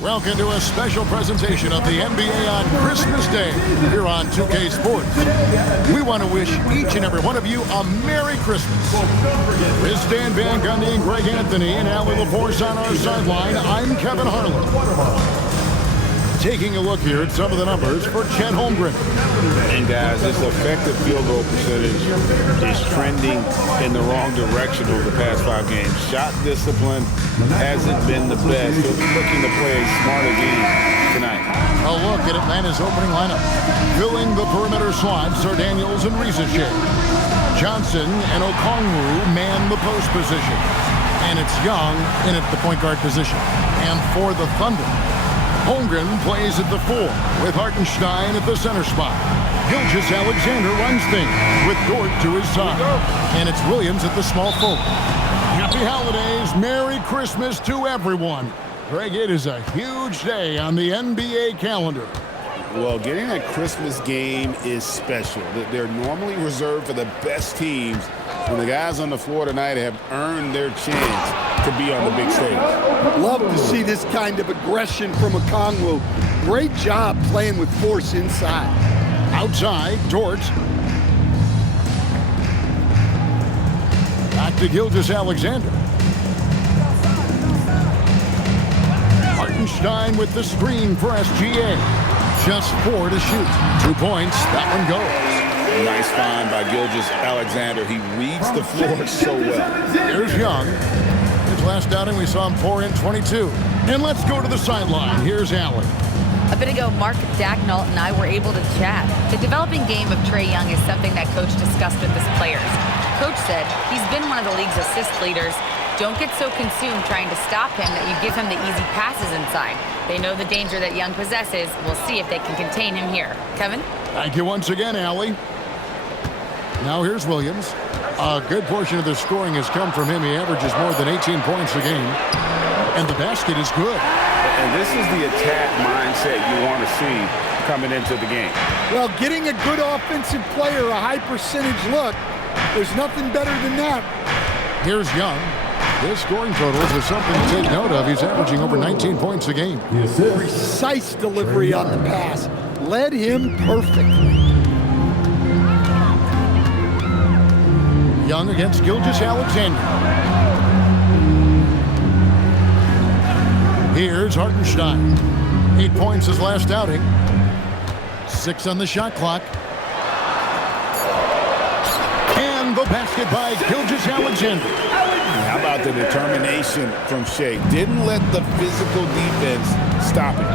Welcome to a special presentation of the NBA on Christmas Day here on 2K Sports. We want to wish each and every one of you a Merry Christmas. With Stan Van Gundy and Greg Anthony and Allie LaForce on our sideline, I'm Kevin Harlan. Taking a look here at some of the numbers for Chet Holmgren. And guys, this effective field goal percentage is trending in the wrong direction over the past 5 games. Shot discipline hasn't been the best. He'll be looking to play a smarter game tonight. A look at Atlanta's opening lineup. Filling the perimeter slots are Daniels and Risacher. Johnson and Okongwu man the post position. And it's Young in at the point guard position. And for the Thunder, Holmgren plays at the 4 with Hartenstein at the center spot. Gilgeous-Alexander runs things with Dort to his side. And it's Williams at the small forward. Happy holidays. Merry Christmas to everyone. Greg, it is a huge day on the NBA calendar. Well, getting a Christmas game is special. They're normally reserved for the best teams. When the guys on the floor tonight have earned their chance to be on the big stage. Love to see this kind of aggression from Okongwu. Great job playing with force inside. Outside, Dort. Back to Gilgeous-Alexander. Hartenstein with the screen for SGA. Just 4 to shoot. 2 points. That one goes. Nice find by Gilgeous-Alexander. He reads the floor so well. Here's Young. His last outing, we saw him pour in 22. And let's go to the sideline. Here's Allen. A bit ago, Mark Daigneault and I were able to chat. The developing game of Trae Young is something that Coach discussed with his players. Coach said he's been one of the league's assist leaders. Don't get so consumed trying to stop him that you give him the easy passes inside. They know the danger that Young possesses. We'll see if they can contain him here. Kevin? Thank you once again, Allie. Now here's Williams. A good portion of the scoring has come from him. He averages more than 18 points a game. And the basket is good. And this is the attack mindset you want to see coming into the game. Well, getting a good offensive player a high percentage look, there's nothing better than that. Here's Young. His scoring totals are something to take note of. He's averaging over 19 points a game. Precise delivery on the pass. Led him perfectly. Young against Gilgeous-Alexander. Here's Hartenstein. 8 points his last outing. 6 on the shot clock. And the basket by Gilgeous-Alexander. How about the determination from Shea? Didn't let the physical defense stop him.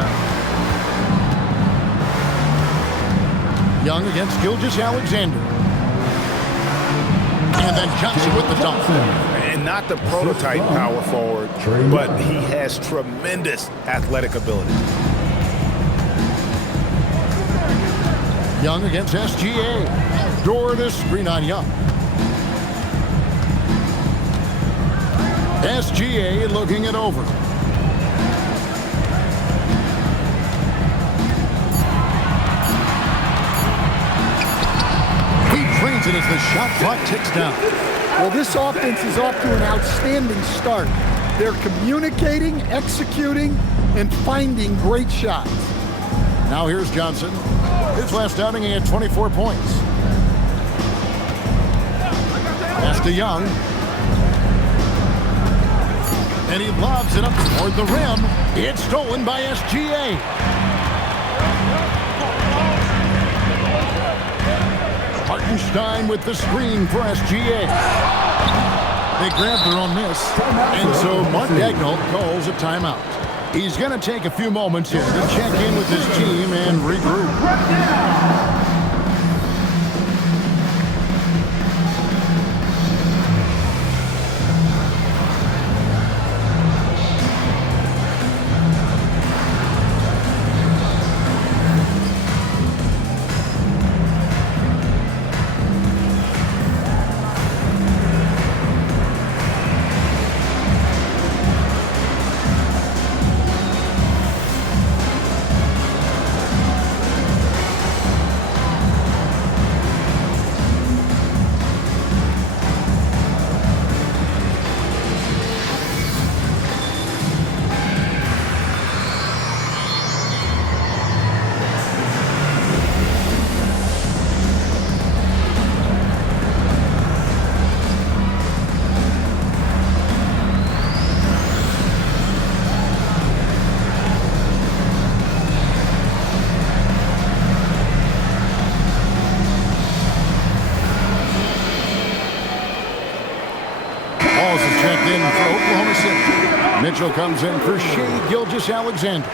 Young against Gilgeous-Alexander. And then Johnson with the dunk. And not the prototype power forward, but he has tremendous athletic ability. Young against SGA. Dort the screen on Young. SGA looking it over. He drains it as the shot clock ticks down. Well, this offense is off to an outstanding start. They're communicating, executing, and finding great shots. Now here's Johnson. His last outing, he had 24 points. Pass to Young. And he lobs it up toward the rim. It's stolen by SGA. Hartenstein with the screen for SGA. They grabbed their own miss. And so Mark Daigneault calls a timeout. He's going to take a few moments here to check in with his team and regroup. for Oklahoma City. Mitchell comes in for Shai Gilgeous-Alexander.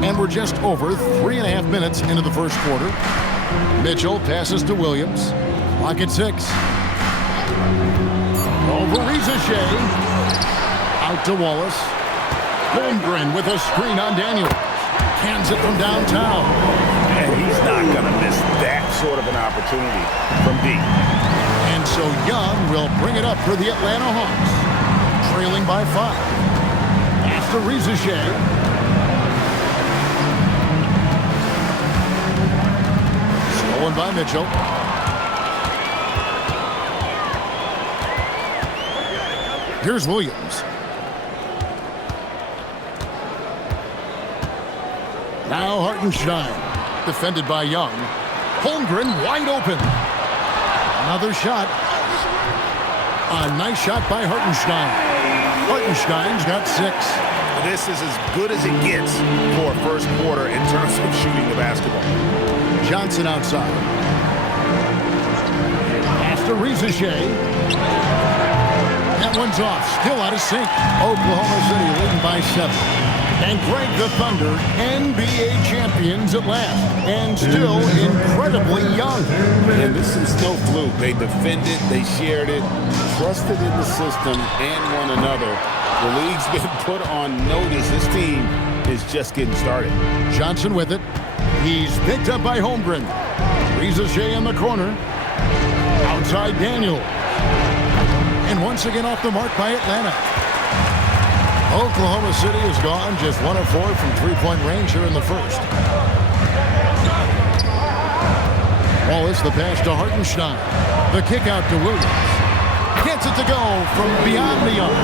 And we're just over 3.5 minutes into the first quarter. Mitchell passes to Williams. Clock at 6. Over Riza-Shea. Out to Wallace. Holmgren with a screen on Daniels. Cans it from downtown. And he's not going to miss that sort of an opportunity from deep. And so Young will bring it up for the Atlanta Hawks. Trailing by 5. Pass to Riza-Shea. Stolen by Mitchell. Here's Williams. Now Hartenstein. Defended by Young. Holmgren wide open. Another shot. A nice shot by Hartenstein. Hartenstein's got 6. This is as good as it gets for a first quarter in terms of shooting the basketball. Johnson outside. Pass to Riza-Shea. That one's off. Still out of sync. Oklahoma City leading by 7. And Greg, the Thunder, NBA champions at last. And still incredibly young. And this is no fluke. They defended, they shared it, trusted in the system and one another. The league's been put on notice. This team is just getting started. Johnson with it. He's picked up by Holmgren. Riza-Shea in the corner. Outside Daniel. And once again off the mark by Atlanta. Oklahoma City has gone just 1 of 4 from three-point range here in the first. Wallace, the pass to Hartenstein. The kick out to Williams. Gets it to go from beyond the arc.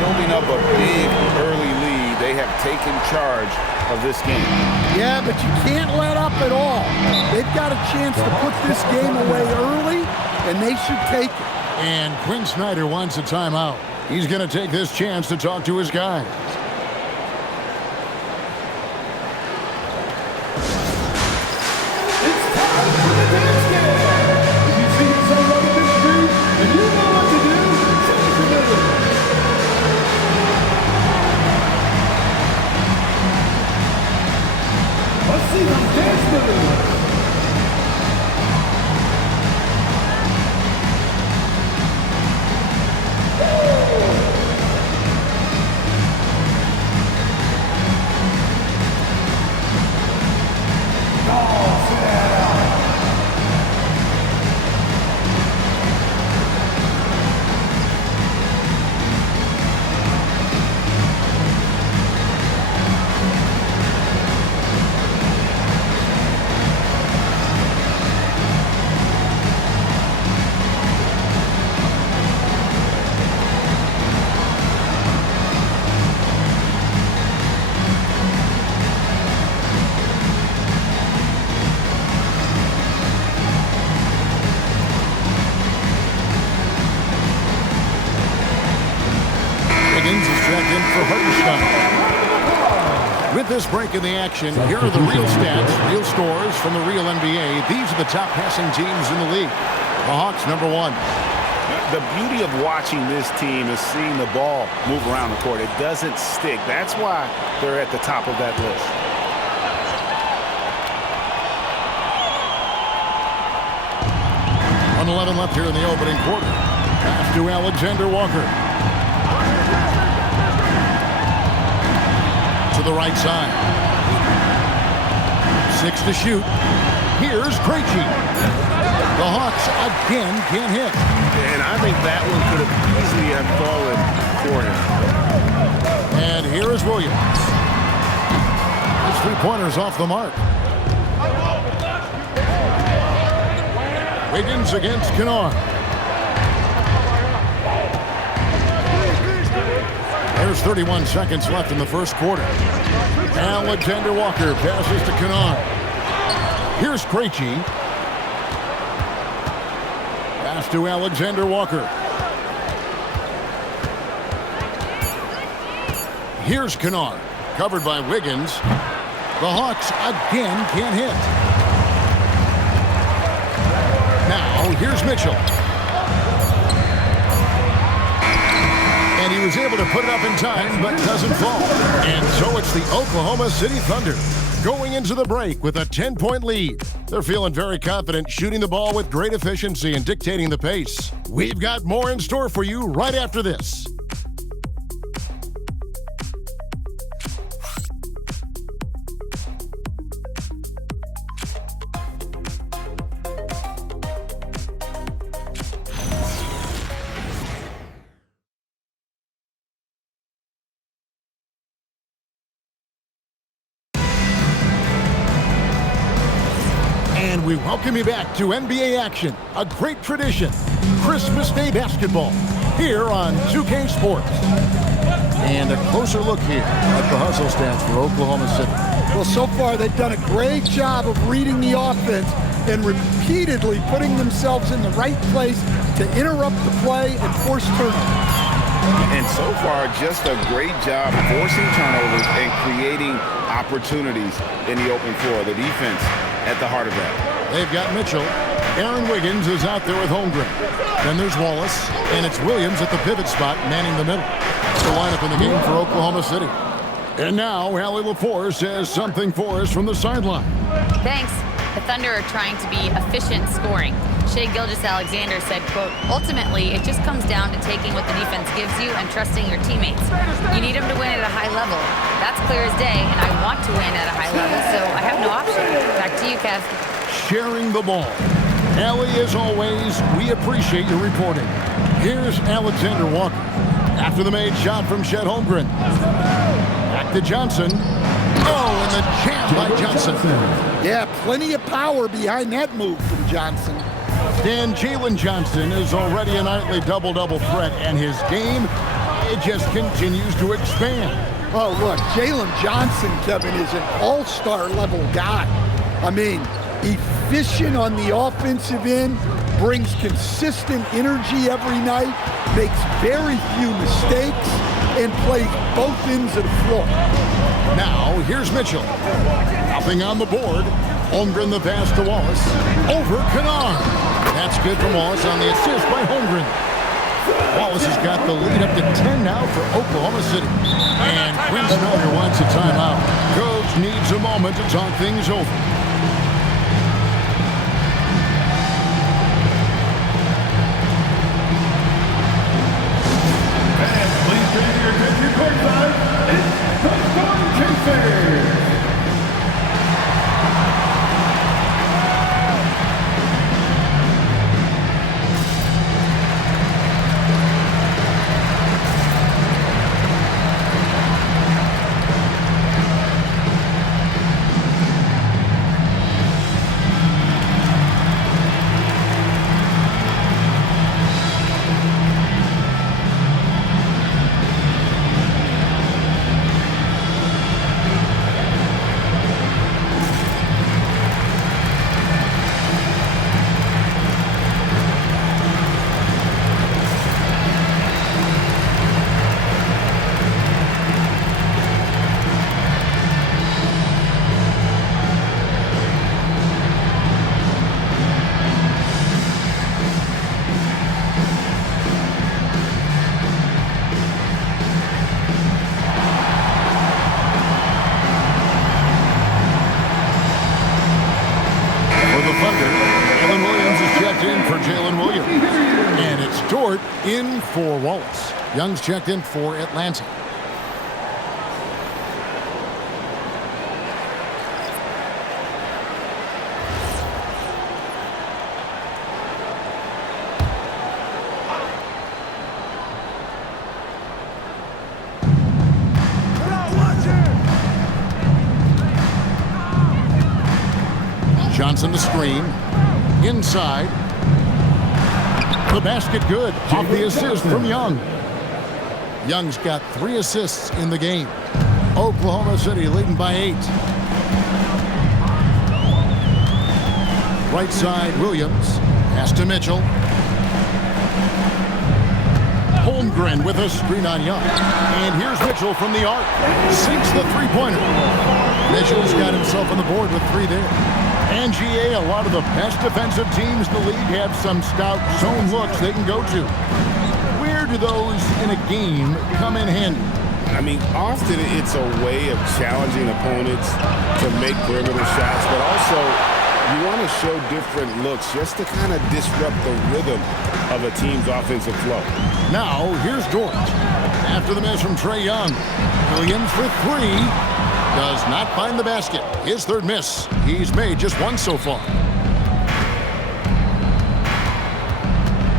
Building up a big early lead. They have taken charge of this game. Yeah, but you can't let up at all. They've got a chance to put this game away early, and they should take it. And Quinn Snyder wants a timeout. He's going to take this chance to talk to his guys. It's time for the dance game. If you see yourself on the street and you know what to do, change the rhythm. Let's see them dance the rhythm. With this break in the action, here are the real stats, real scores from the real NBA. These are the top passing teams in the league. The Hawks, number 1. The beauty of watching this team is seeing the ball move around the court. It doesn't stick. That's why they're at the top of that list. On 11 left here in the opening quarter. Pass to Alexander Walker. To the right side. 6 to shoot. Here's Krejci. The Hawks again can't hit. And I think that one could have easily have fallen for him. And here is Williams. His three-pointers off the mark. Wiggins against Kennard. There's 31 seconds left in the first quarter. Alexander Walker passes to Kennard. Here's Krejci. to Alexander Walker. Here's Kennard, covered by Wiggins. The Hawks again can't hit. Now, here's Mitchell. And he was able to put it up in time, but doesn't fall. And so it's the Oklahoma City Thunder going into the break with a 10-point lead. They're feeling very confident, shooting the ball with great efficiency and dictating the pace. We've got more in store for you right after this. And we welcome you back to NBA action, a great tradition, Christmas Day basketball, here on 2K Sports. And a closer look here at the hustle stats for Oklahoma City. Well, so far they've done a great job of reading the offense and repeatedly putting themselves in the right place to interrupt the play and force turnovers. And so far, just a great job forcing turnovers and creating opportunities in the open floor. The defense at the heart of that. They've got Mitchell. Aaron Wiggins is out there with Holmgren. Then there's Wallace, and it's Williams at the pivot spot, manning the middle. That's the lineup in the game for Oklahoma City. And now, Allie LaForce says something for us from the sideline. Thanks. The Thunder are trying to be efficient scoring. Shai Gilgeous-Alexander said, quote, ultimately, it just comes down to taking what the defense gives you and trusting your teammates. You need them to win at a high level. That's clear as day, and I want to win at a high level, so I have no option. Back to you, Kev. Sharing the ball. Allie, as always, we appreciate your reporting. Here's Alexander Walker. After the made shot from Chet Holmgren. Back to Johnson. Oh, and the jam by Johnson. Yeah, plenty of power behind that move from Johnson. And Jalen Johnson is already a nightly double-double threat, and his game, it just continues to expand. Oh, look, Jalen Johnson, Kevin, is an all-star level guy. I mean, efficient on the offensive end, brings consistent energy every night, makes very few mistakes, and plays both ends of the floor. Now, here's Mitchell. Hopping on the board. Holmgren the pass to Wallace. Over Kennard. That's good from Wallace on the assist by Holmgren. Wallace has got the lead up to 10 now for Oklahoma City. And Quinn Snyder wants a timeout. Coach needs a moment to talk things over. Please bring your attention courtside. It's the Storm Chasers. In for Wallace. Young's checked in for Atlanta. Johnson the screen. Inside. The basket good off the assist from Young. Young's got 3 assists in the game. Oklahoma City leading by 8. Right side, Williams. Pass to Mitchell. Holmgren with a screen on Young. And here's Mitchell from the arc. Sinks the three-pointer. Mitchell's got himself on the board with 3 there. And GA, a lot of the best defensive teams in the league have some stout zone looks they can go to. Where do those in a game come in handy? I mean, often it's a way of challenging opponents to make perimeter shots, but also you want to show different looks just to kind of disrupt the rhythm of a team's offensive flow. Now, here's Dort. After the miss from Trae Young, Williams for 3. Does not find the basket. His third miss. He's made just 1 so far.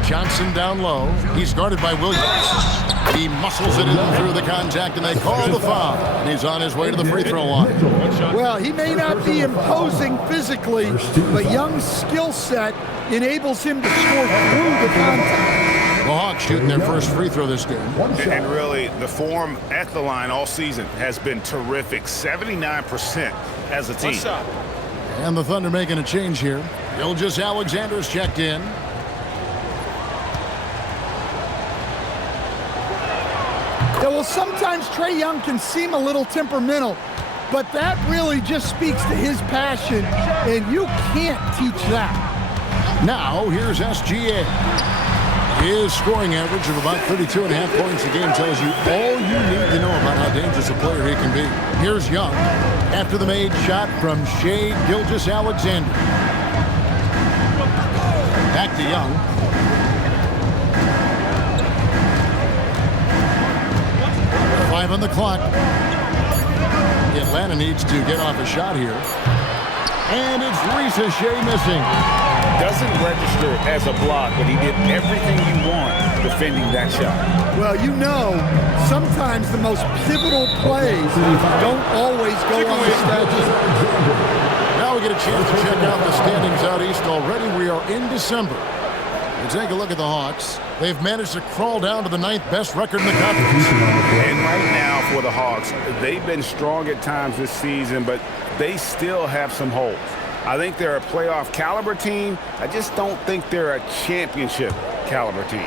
Johnson down low. He's guarded by Williams. He muscles it in through the contact, and they call the foul. And he's on his way to the free throw line. Well, he may not be imposing physically, but Young's skill set enables him to score through the contact. The Hawks shooting their first free throw this game. And really, the form at the line all season has been terrific. 79% as a team. And the Thunder making a change here. Gilgeous-Alexander's checked in. Yeah, well, sometimes Trae Young can seem a little temperamental, but that really just speaks to his passion, and you can't teach that. Now, here's SGA. His scoring average of about 32.5 points a game tells you all you need to know about how dangerous a player he can be. Here's Young after the made shot from Shai Gilgeous-Alexander. Back to Young. Five on the clock. Atlanta needs to get off a shot here. And it's Shai missing. Doesn't register as a block, but he did everything you want defending that shot. Well, you know, sometimes the most pivotal plays don't always go on the stat sheet. Now we get a chance to check out the standings out east already. We are in December. We take a look at the Hawks. They've managed to crawl down to the 9th best record in the conference. And right now for the Hawks, they've been strong at times this season, but they still have some holes. I think they're a playoff caliber team. I just don't think they're a championship caliber team.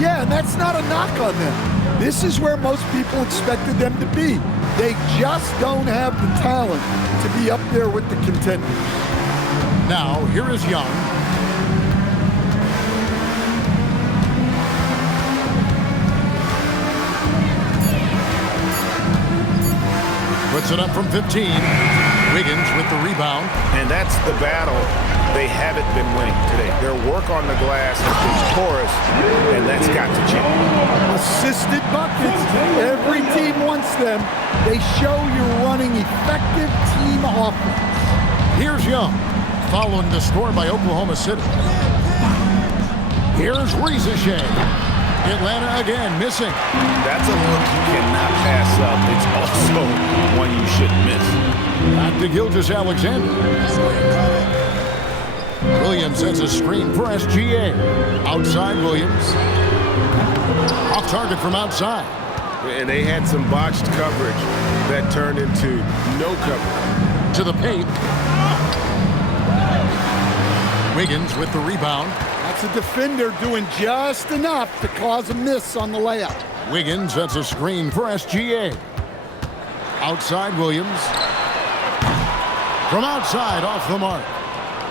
Yeah, and that's not a knock on them. This is where most people expected them to be. They just don't have the talent to be up there with the contenders. Now, here is Young. Puts it up from 15. Wiggins with the rebound. And that's the battle they haven't been winning today. Their work on the glass has been porous, and that's got to change. Assisted buckets. Every team wants them. They show you're running effective team offense. Here's Young, following the score by Oklahoma City. Here's Shai. Atlanta again missing. That's a look you cannot pass up. It's also one you shouldn't miss. Back to Gilgeous-Alexander. Williams sends a screen for SGA. Outside Williams. Off target from outside. And they had some botched coverage that turned into no coverage. To the paint. Wiggins with the rebound. That's a defender doing just enough to cause a miss on the layup. Wiggins sets a screen for SGA. Outside Williams. From outside, off the mark.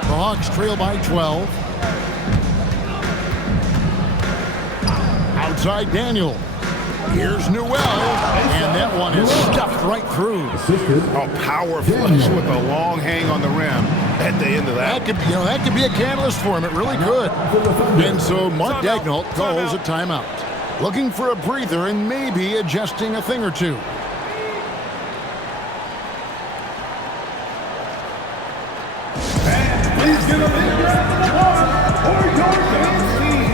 The Hawks trail by 12. Outside Daniel. Here's Newell. And that one is stuffed right through. A power flush with a long hang on the rim at the end of that. That could be a catalyst for him. It really could. And so Mark Daigneault calls a timeout. Looking for a breather and maybe adjusting a thing or two. Please give a big round of applause for your dance team.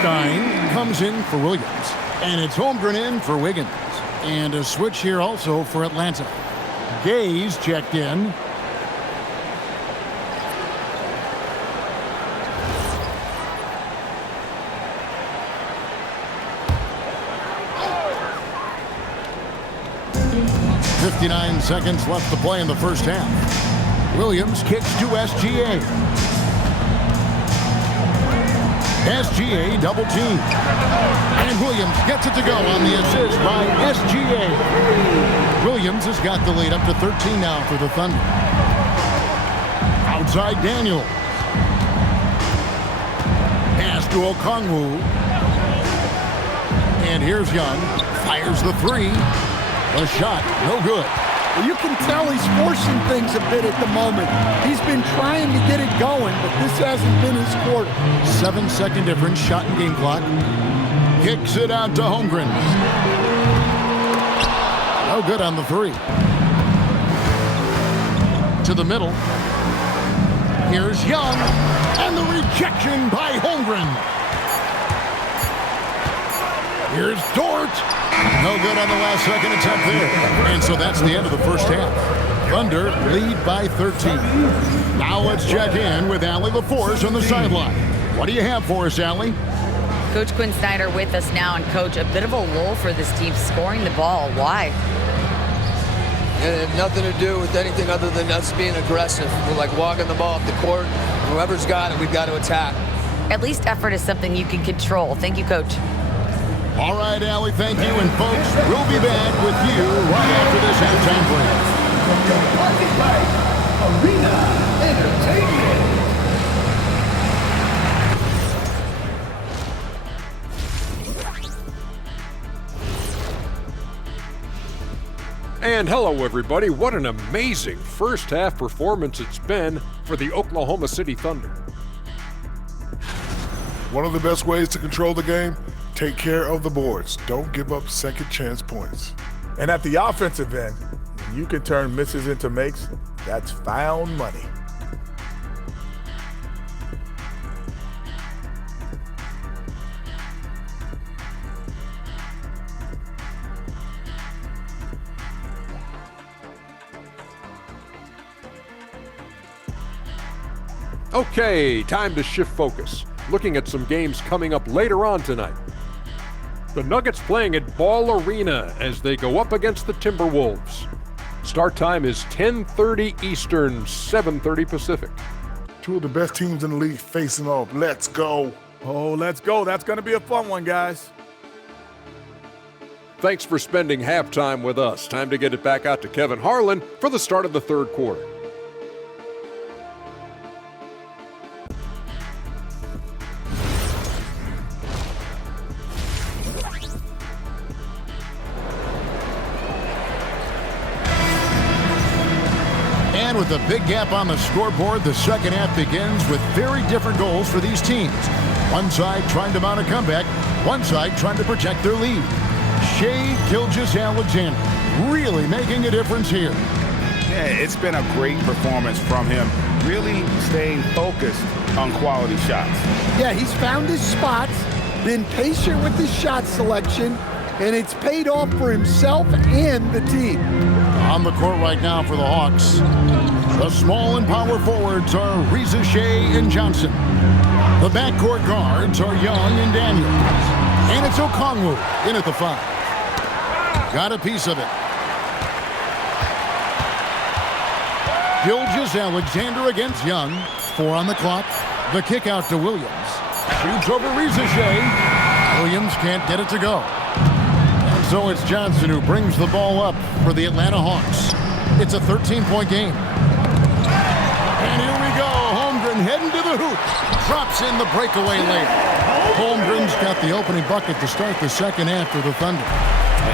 Stein comes in for Williams. And it's Holmgren in for Wiggins. And a switch here also for Atlanta. Gaze checked in. .59 seconds left to play in the first half. Williams kicks to SGA. SGA double team. And Williams gets it to go on the assist by SGA. Williams has got the lead up to 13 now for the Thunder. Outside Daniels. Pass to Okongwu. And here's Young. Fires the three. The shot, no good. Well, you can tell he's forcing things a bit at the moment. He's been trying to get it going, but this hasn't been his quarter. 7-second difference, shot and game clock. Kicks it out to Holmgren. No good on the three. To the middle. Here's Young, and the rejection by Holmgren. Here's Dort. No good on the last second attempt there. And so that's the end of the first half. Thunder lead by 13. Now let's check in with Allie LaForce on the sideline. What do you have for us, Allie? Coach Quinn Snyder with us now. And, Coach, a bit of a lull for this team scoring the ball. Why? It had nothing to do with anything other than us being aggressive. We're like walking the ball up the court. Whoever's got it, we've got to attack. At least effort is something you can control. Thank you, Coach. All right, Allie, thank you. And, folks, we'll be back with you right after this halftime break. Arena Entertainment. And hello, everybody. What an amazing first half performance it's been for the Oklahoma City Thunder. One of the best ways to control the game, take care of the boards. Don't give up second chance points. And at the offensive end, when you can turn misses into makes, that's found money. Okay, time to shift focus. Looking at some games coming up later on tonight. The Nuggets playing at Ball Arena as they go up against the Timberwolves. Start time is 10:30 Eastern, 7:30 Pacific. Two of the best teams in the league facing off. Let's go. Oh, let's go. That's going to be a fun one, guys. Thanks for spending halftime with us. Time to get it back out to Kevin Harlan for the start of the third quarter. And with a big gap on the scoreboard, the second half begins with very different goals for these teams. One side trying to mount a comeback, one side trying to protect their lead. Shai Gilgeous-Alexander really making a difference here. Yeah, it's been a great performance from him, really staying focused on quality shots. Yeah, he's found his spots, been patient with his shot selection, and it's paid off for himself and the team. On the court right now for the Hawks, the small and power forwards are Reza Shea and Johnson. The backcourt guards are Young and Daniels. And it's Okongwu in at the 5. Got a piece of it. Gilgeous-Alexander against Young. 4 on the clock. The kick out to Williams. Shoots over Reza Shea. Williams can't get it to go. And so it's Johnson who brings the ball up for the Atlanta Hawks. It's a 13-point game. And here we go. Holmgren heading to the hoop. Drops in the breakaway layup. Holmgren's got the opening bucket to start the second half for the Thunder.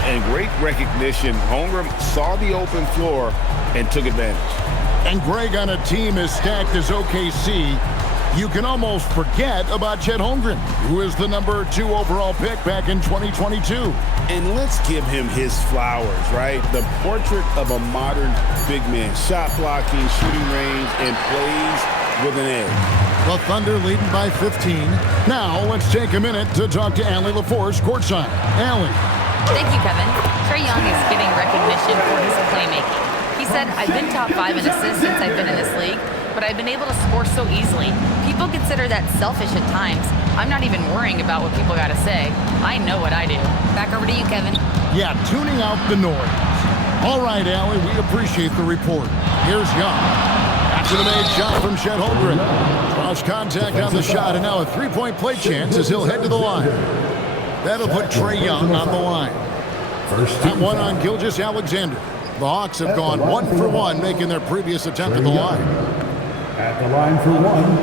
And great recognition. Holmgren saw the open floor and took advantage. And Greg, on a team as stacked as OKC, you can almost forget about Chet Holmgren, who is the number 2 overall pick back in 2022. And let's give him his flowers, right? The portrait of a modern big man. Shot blocking, shooting range, and plays with an edge. The Thunder leading by 15. Now let's take a minute to talk to Allie LaForce courtside. Allie. Thank you, Kevin. Trae Young is getting recognition for his playmaking. He said, "I've been top 5 in assists since I've been in this league, but I've been able to score so easily. People consider that selfish at times. I'm not even worrying about what people got to say. I know what I do." Back over to you, Kevin. Yeah, tuning out the noise. All right, Allie, we appreciate the report. Here's Young. After the made shot from Chet Holmgren. Cross contact on the shot, and now a three-point play chance as he'll head to the line. That'll put Trae Young on the line. That one on Gilgeous-Alexander. The Hawks have gone 1 for 1, making their previous attempt at the line. At the line for one.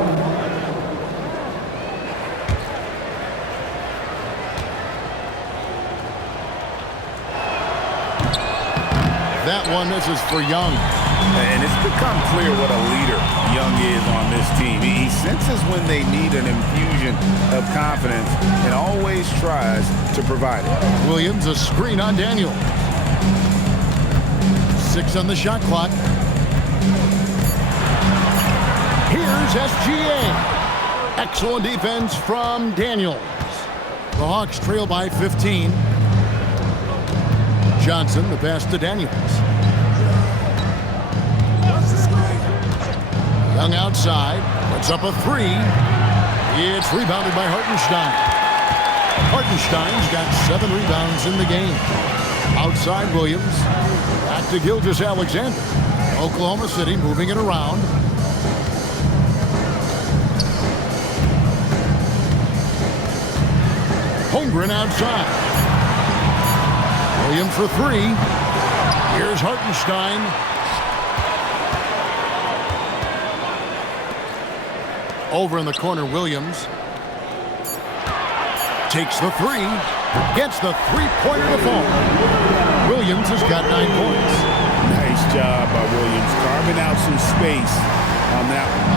That one misses for Young. And it's become clear what a leader Young is on this team. He senses when they need an infusion of confidence and always tries to provide it. Williams, a screen on Daniel. 6 on the shot clock. Here's SGA. Excellent defense from Daniels. The Hawks trail by 15. Johnson, the pass to Daniels. Young outside, puts up a 3. It's rebounded by Hartenstein. Hartenstein's got 7 rebounds in the game. Outside Williams, back to Gilgeous-Alexander. Oklahoma City moving it around. Holmgren outside. Williams for 3. Here's Hartenstein. Over in the corner, Williams. Takes the 3. Gets the three-pointer to fall. Williams has got 9 points. Nice job by Williams, carving out some space on that one.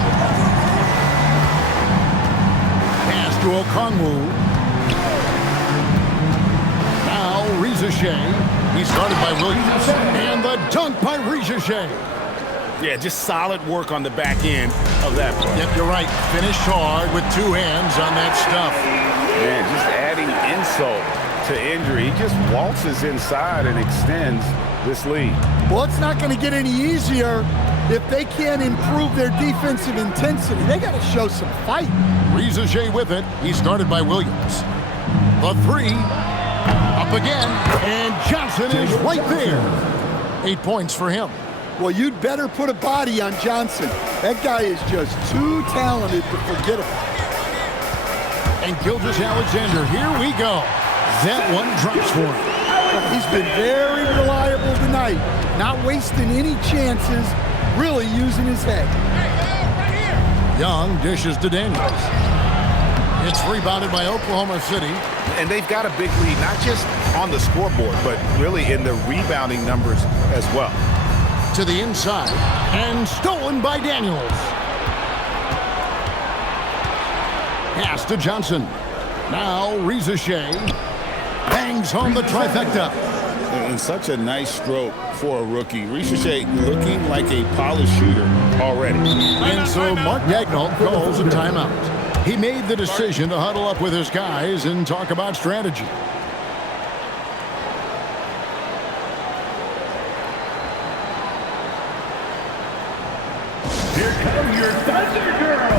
Pass to Okongwu. Now Reza Shea. He started by Williams. And the dunk by Reza Shea. Yeah, just solid work on the back end of that play. Yep, you're right. Finished hard with 2 hands on that stuff. Man, just adding insult to injury. He just waltzes inside and extends this lead. Well, it's not going to get any easier if they can't improve their defensive intensity. They got to show some fight. Reza Shea with it. He started by Williams. The 3. Up again. And Johnson is right there. 8 points for him. Well, you'd better put a body on Johnson. That guy is just too talented to forget about. And Gilgeous-Alexander, here we go. That one drops for him. He's been very reliable tonight. Not wasting any chances, really using his head. Young dishes to Daniels. It's rebounded by Oklahoma City. And they've got a big lead, not just on the scoreboard, but really in the rebounding numbers as well. To the inside, and stolen by Daniels. Pass to Johnson. Now Reza Shea bangs home the trifecta. And such a nice stroke for a rookie. Reza Shea looking like a polished shooter already. And so Mark Daigneault calls a timeout. He made the decision to huddle up with his guys and talk about strategy. Here come your Thunder Girls.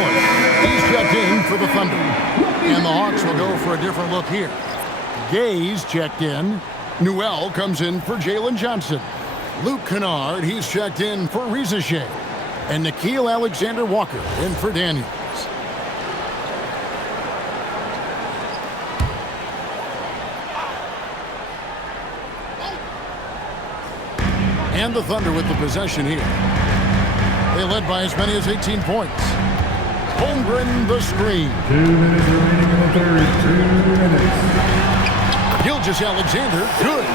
Wallace. He's checked in for the Thunder. And the Hawks will go for a different look here. Gaze checked in. Newell comes in for Jalen Johnson. Luke Kennard, he's checked in for Rizachet. And Nickeil Alexander-Walker in for Daniels. And the Thunder with the possession here. They led by as many as 18 points. Holmgren the screen. 2 minutes remaining in the third. 2 minutes. Gilgeous-Alexander, good.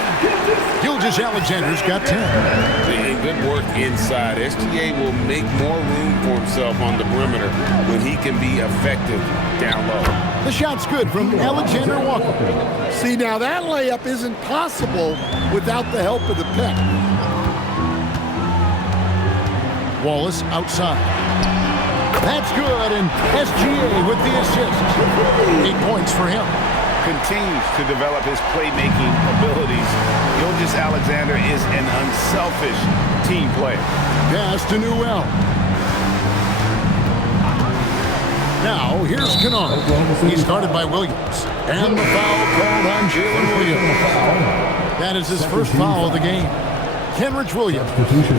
Gilgeous-Alexander's got 10. Good work inside. SGA will make more room for himself on the perimeter when he can be effective down low. The shot's good from Alexander-Walker. See, now that layup isn't possible without the help of the pick. Wallace outside. That's good, and SGA with the assist. 8 points for him. Continues to develop his playmaking abilities. Gilgeous-Alexander is an unselfish team player. Pass to Newell. Now, here's Kennard. He's guarded by Williams. And the foul called on Jalen Williams. That is his first foul of the game. Kenrich Williams.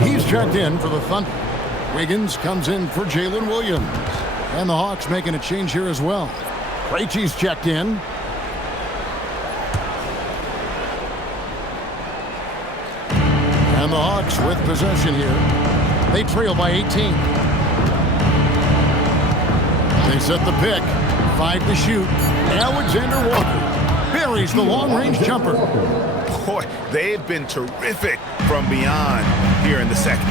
He's checked in for the Thunder. Wiggins comes in for Jalen Williams. And the Hawks making a change here as well. Krejci's checked in. And the Hawks with possession here. They trail by 18. They set the pick. 5 to shoot. Alexander-Walker buries the long-range jumper. Boy, they've been terrific from beyond here in the second.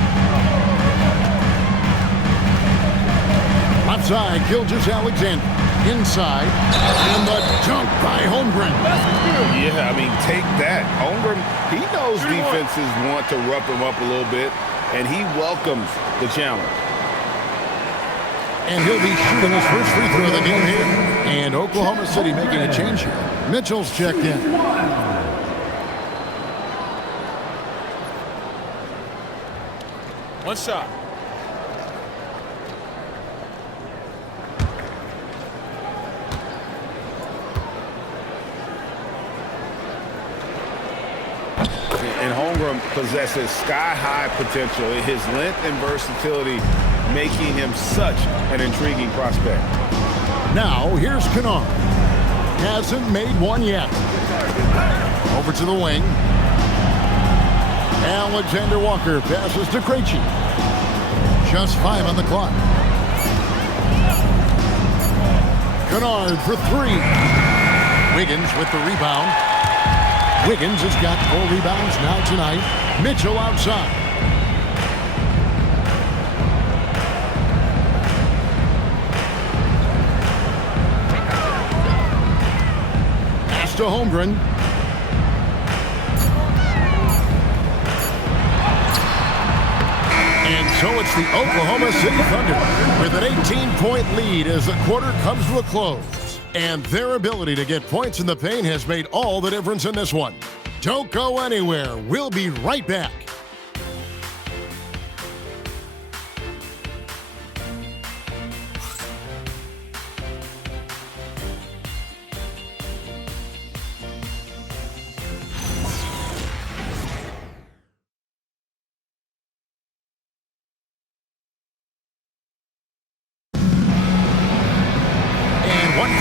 Outside, Gilgeous-Alexander. Inside, and the dunk by Holmgren. Yeah, I mean, take that. Holmgren, he knows defenses want to rough him up a little bit, and he welcomes the challenge. And he'll be shooting his first free throw of the game here. And Oklahoma City making a change here. Mitchell's checked in. One shot. And Holmgren possesses sky-high potential. His length and versatility making him such an intriguing prospect. Now, here's Kennard. Hasn't made one yet. Over to the wing. Alexander-Walker passes to Krejci. Just 5 on the clock. Kennard for 3. Wiggins with the rebound. Wiggins has got 4 rebounds now tonight. Mitchell outside. Pass to Holmgren. And so it's the Oklahoma City Thunder with an 18-point lead as the quarter comes to a close. And their ability to get points in the paint has made all the difference in this one. Don't go anywhere. We'll be right back.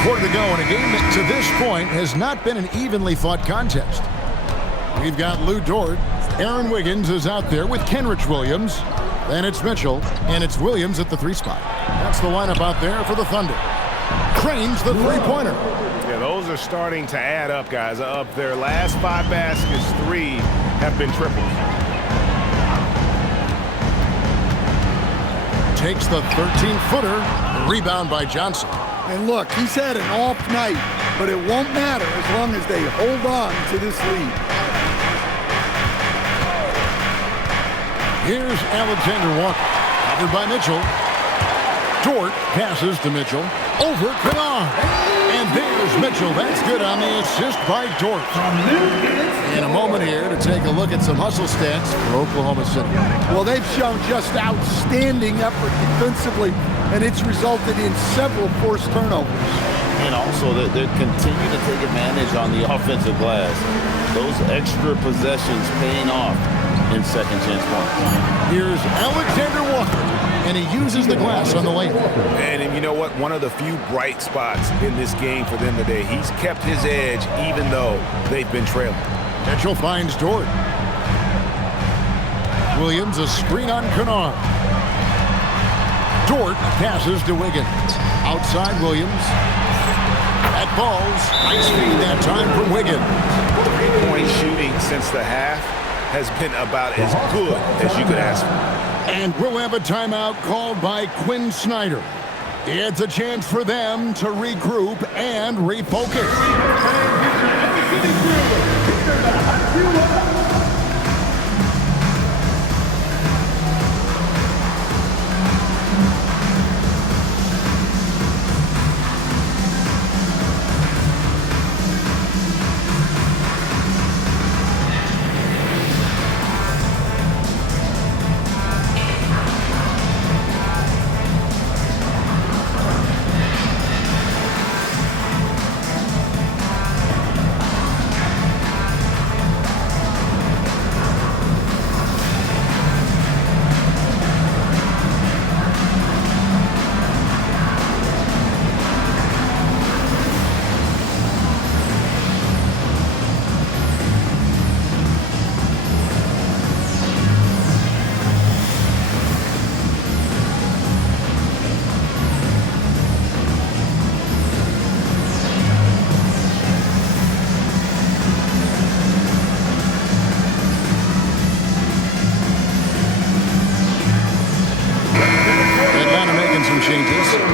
To go in a game that to this point has not been an evenly fought contest. We've got Lou Dort. Aaron Wiggins is out there with Kenrich Williams. Then it's Mitchell, and it's Williams at the 3 spot. That's the lineup out there for the Thunder. Crane's the 3-pointer. Yeah, those are starting to add up, guys. Up their last 5 baskets, 3 have been triples. Takes the 13-footer. Rebound by Johnson. And look, he's had an off night, but it won't matter as long as they hold on to this lead. Here's Alexander-Walker, covered by Mitchell. Dort passes to Mitchell. Over Kennard. And there's Mitchell. That's good on the assist by Dort. And a moment here to take a look at some hustle stats for Oklahoma City. Well, they've shown just outstanding effort defensively, and it's resulted in several forced turnovers. And also, they continue to take advantage on the offensive glass. Those extra possessions paying off in second chance points. Here's Alexander Walker, and he uses the glass on the lane. And you know what? One of the few bright spots in this game for them today. He's kept his edge even though they've been trailing. Mitchell finds Dort. Williams, a screen on Kennard. Dort passes to Wiggins. Outside Williams. That falls. Nice feed that time from Wiggins. Three-point shooting since the half has been about as good as you could ask for. And we'll have a timeout called by Quinn Snyder. It's a chance for them to regroup and refocus.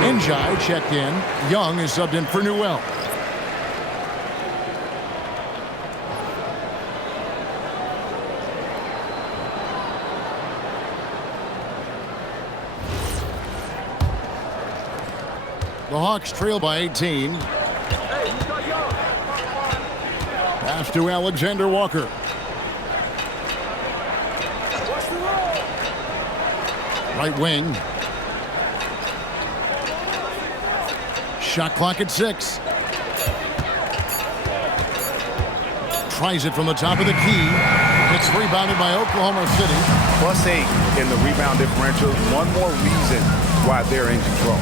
Njai checked in. Young is subbed in for Newell. The Hawks trail by 18. Pass to Alexander Walker. Right wing. Shot clock at 6. Tries it from the top of the key. It's rebounded by Oklahoma City. +8 in the rebound differential. One more reason why they're in control.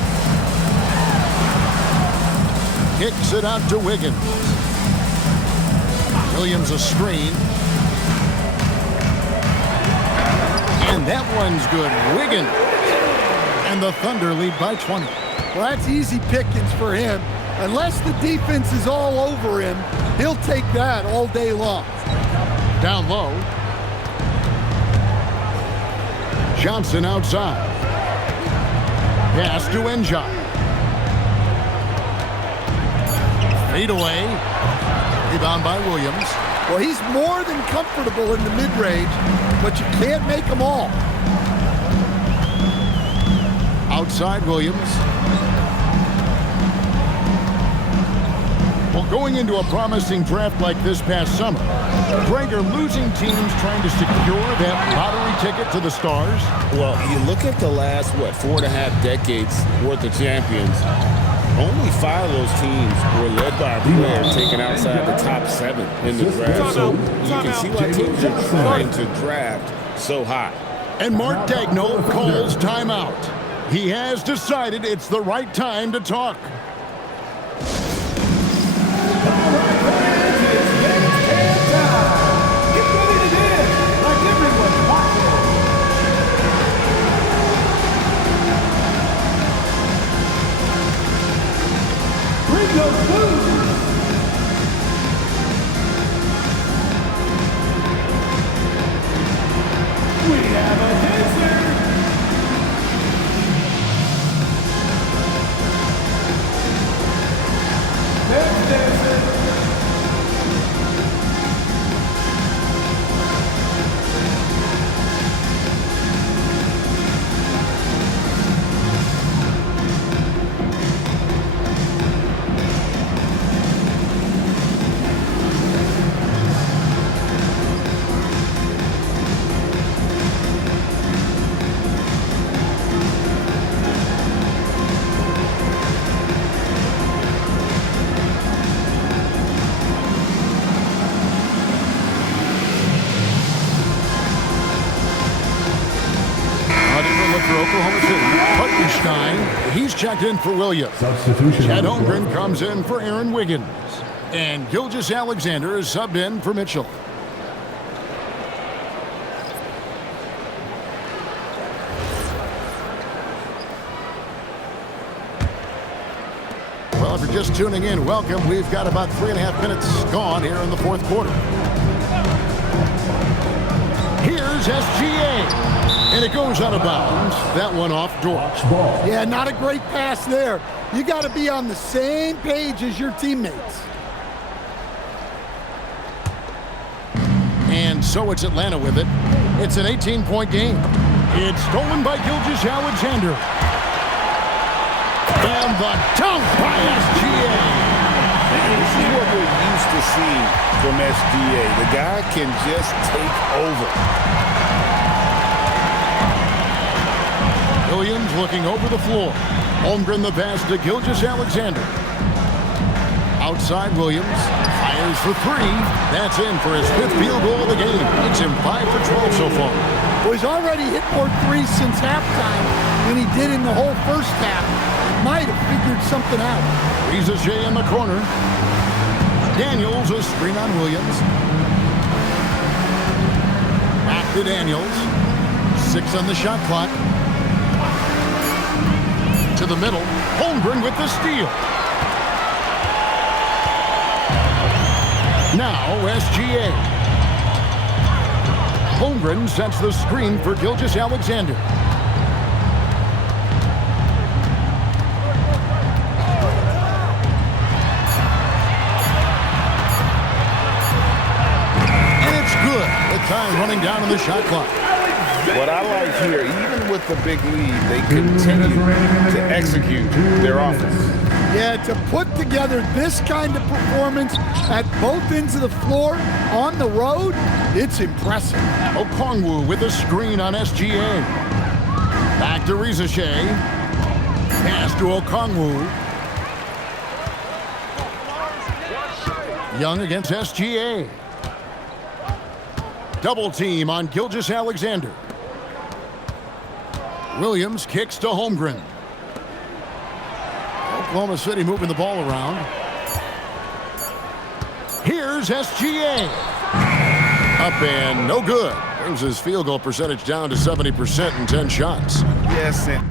Kicks it out to Wiggins. Williams a screen. And that one's good. Wiggins. And the Thunder lead by 20. Well, that's easy pickings for him. Unless the defense is all over him, he'll take that all day long. Down low. Johnson outside. Pass to Njai. Fade away. Rebound by Williams. Well, he's more than comfortable in the mid-range, but you can't make them all. Outside Williams. Well, going into a promising draft like this past summer, Greg, are losing teams trying to secure that lottery ticket to the stars? Well, you look at the last, 4.5 decades worth of champions. Only 5 of those teams were led by a player taken outside the top 7 in the draft. So you can see why teams are trying to draft so high. And Mark Daigneault calls timeout. He has decided it's the right time to talk. Stein, he's checked in for Williams. Substitution. Chad Holmgren comes in for Aaron Wiggins. And Gilgeous-Alexander is subbed in for Mitchell. Well, if you're just tuning in, welcome. We've got about 3.5 minutes gone here in the fourth quarter. Here's SGA. And it goes out of bounds. That one off Dort. Yeah, not a great pass there. You got to be on the same page as your teammates. And so it's Atlanta with it. It's an 18-point game. It's stolen by Gilgeous-Alexander. And the dunk by SGA. This is what we're used to seeing from SGA. The guy can just take over. Williams looking over the floor. Holmgren the pass to Gilgeous-Alexander. Outside Williams. Fires for three. That's in for his 5th field goal of the game. Makes him 5 for 12 so far. Well, he's already hit more threes since halftime than he did in the whole first half. He might have figured something out. Risacher in the corner. Daniels a screen on Williams. Back to Daniels. 6 on the shot clock. To the middle. Holmgren with the steal. Now SGA. Holmgren sets the screen for Gilgeous-Alexander. And it's good. With time running down on the shot clock. What I like here, even with the big lead, they continue to execute their offense. Yeah, to put together this kind of performance at both ends of the floor on the road, it's impressive. Okongwu with a screen on SGA. Back to Risacher. Pass to Okongwu. Young against SGA. Double team on Gilgeous-Alexander. Williams kicks to Holmgren. Oklahoma City moving the ball around. Here's SGA. Up and no good. Brings his field goal percentage down to 70% in 10 shots. Yes, and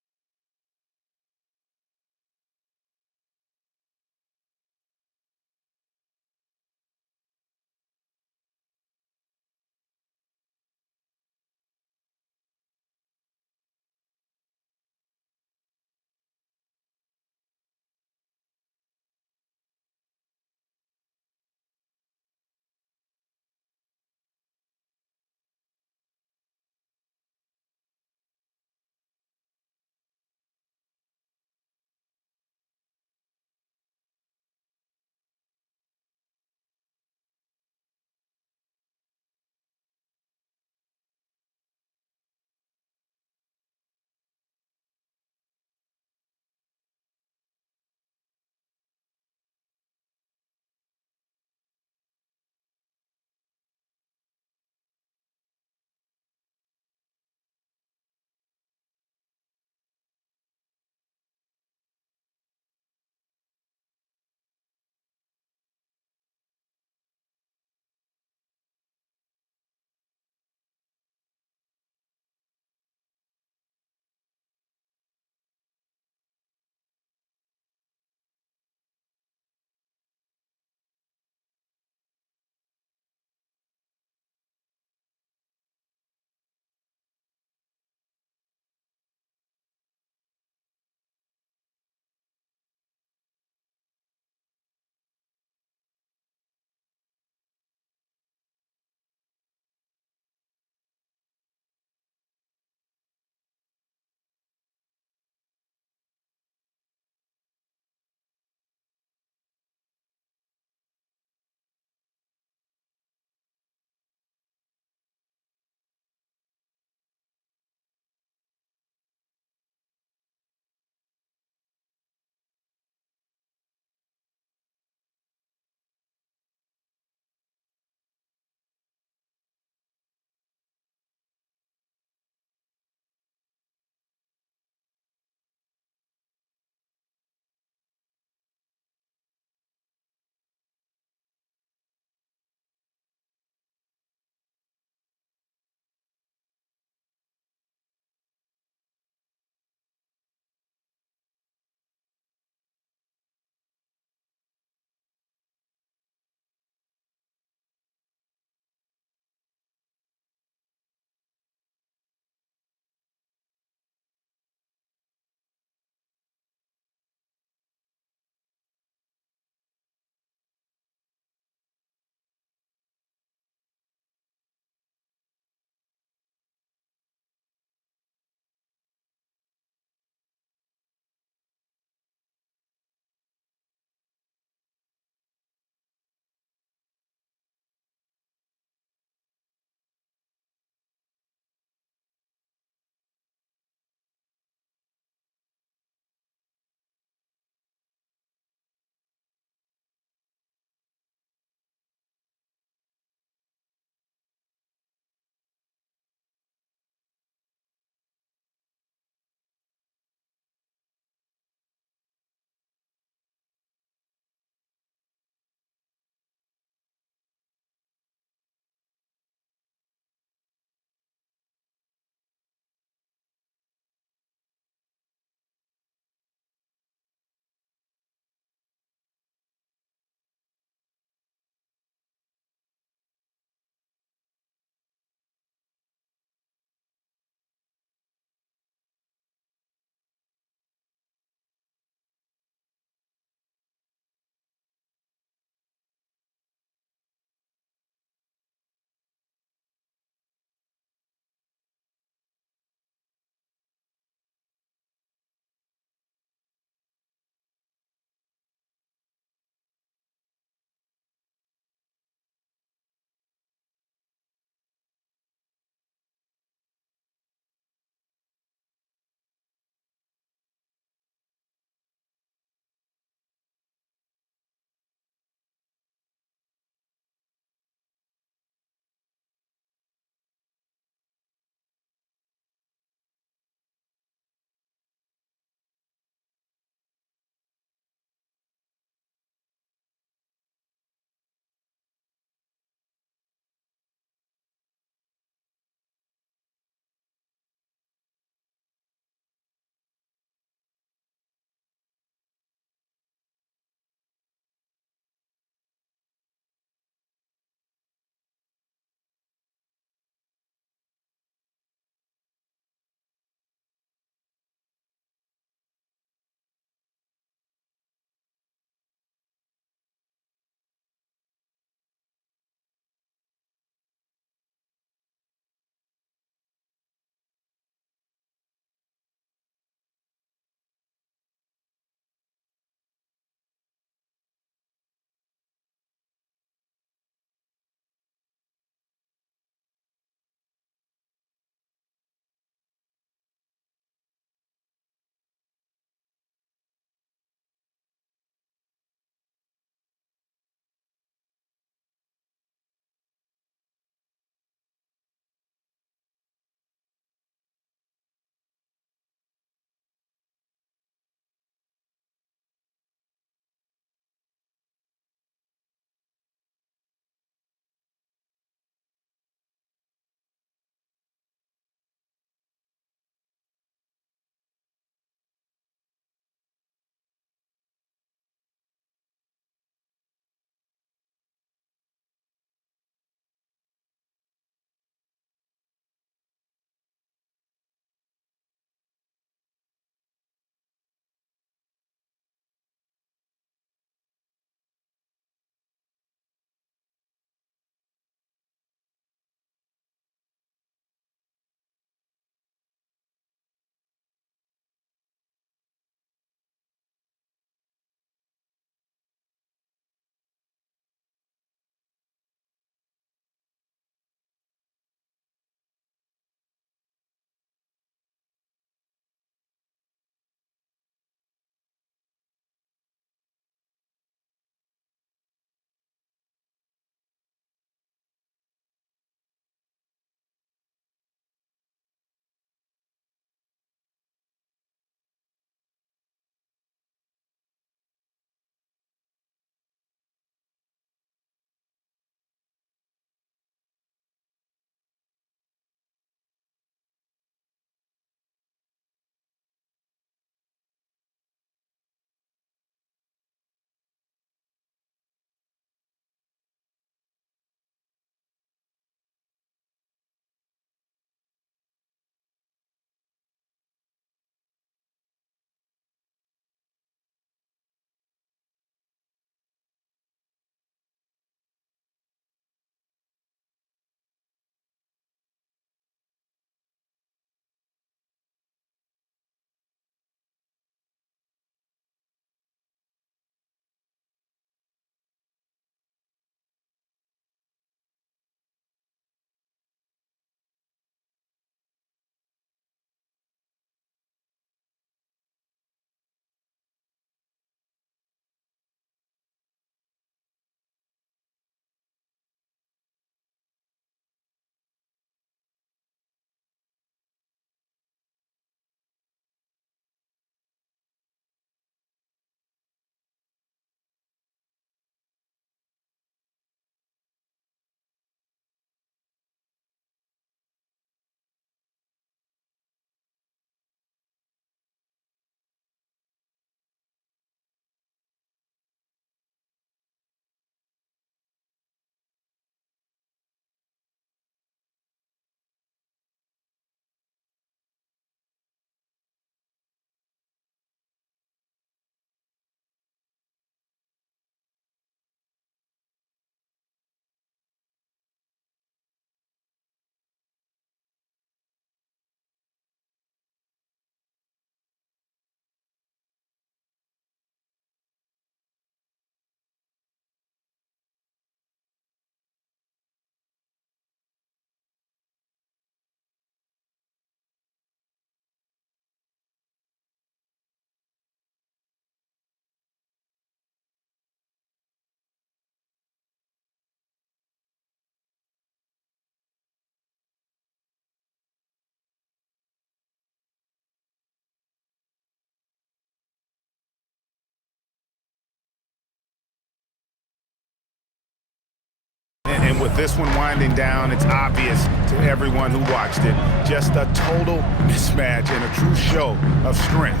with this one winding down, it's obvious to everyone who watched it. Just a total mismatch and a true show of strength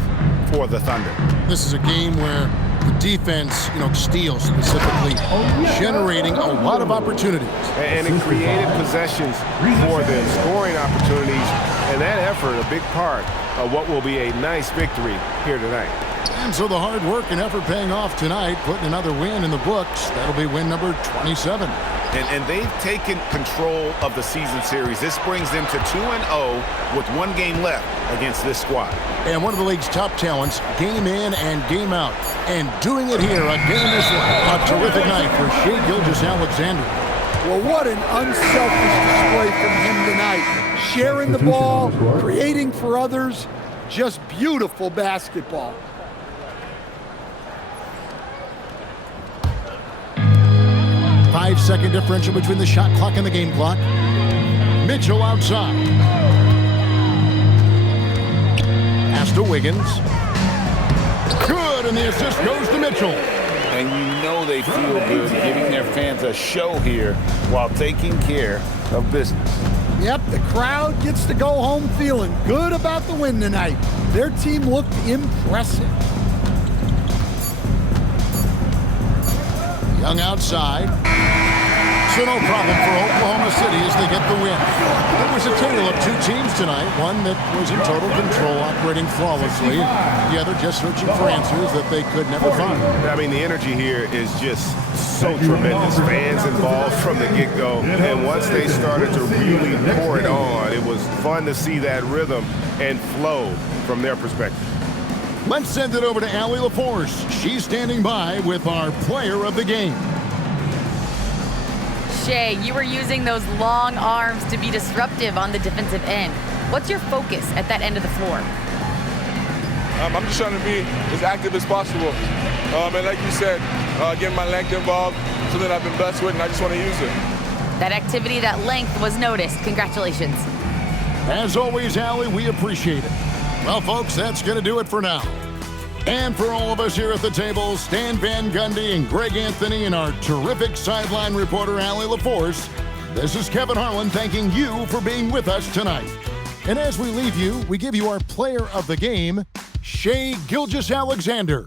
for the Thunder. This is a game where the defense, steals specifically, generating a lot of opportunities. And it created possessions for them, scoring opportunities, and that effort a big part of what will be a nice victory here tonight. And so the hard work and effort paying off tonight, putting another win in the books. That'll be win number 27. And they've taken control of the season series. This brings them to 2-0 with one game left against this squad. And one of the league's top talents, game in and game out. And doing it here again this way. A terrific night for Shai Gilgeous-Alexander. Well, what an unselfish display from him tonight. Sharing the ball, creating for others, just beautiful basketball. Five-second differential between the shot clock and the game clock. Mitchell outside. Pass to Wiggins. Good, and the assist goes to Mitchell. And you know they feel good giving their fans a show here while taking care of business. Yep, the crowd gets to go home feeling good about the win tonight. Their team looked impressive. Young outside. So no problem for Oklahoma City as they get the win. It was a tale of two teams tonight. One that was in total control, operating flawlessly. The other just searching for answers that they could never find. I mean, the energy here is just so tremendous. Fans involved from the get-go. And once they started to really pour it on, it was fun to see that rhythm and flow from their perspective. Let's send it over to Allie LaForce. She's standing by with our player of the game. Shai, you were using those long arms to be disruptive on the defensive end. What's your focus at that end of the floor? I'm just trying to be as active as possible. And like you said, getting my length involved, something I've been blessed with, and I just want to use it. That activity, that length was noticed. Congratulations. As always, Allie, we appreciate it. Well, folks, that's going to do it for now. And for all of us here at the table, Stan Van Gundy and Greg Anthony and our terrific sideline reporter, Allie LaForce, this is Kevin Harlan thanking you for being with us tonight. And as we leave you, we give you our player of the game, Shai Gilgeous-Alexander.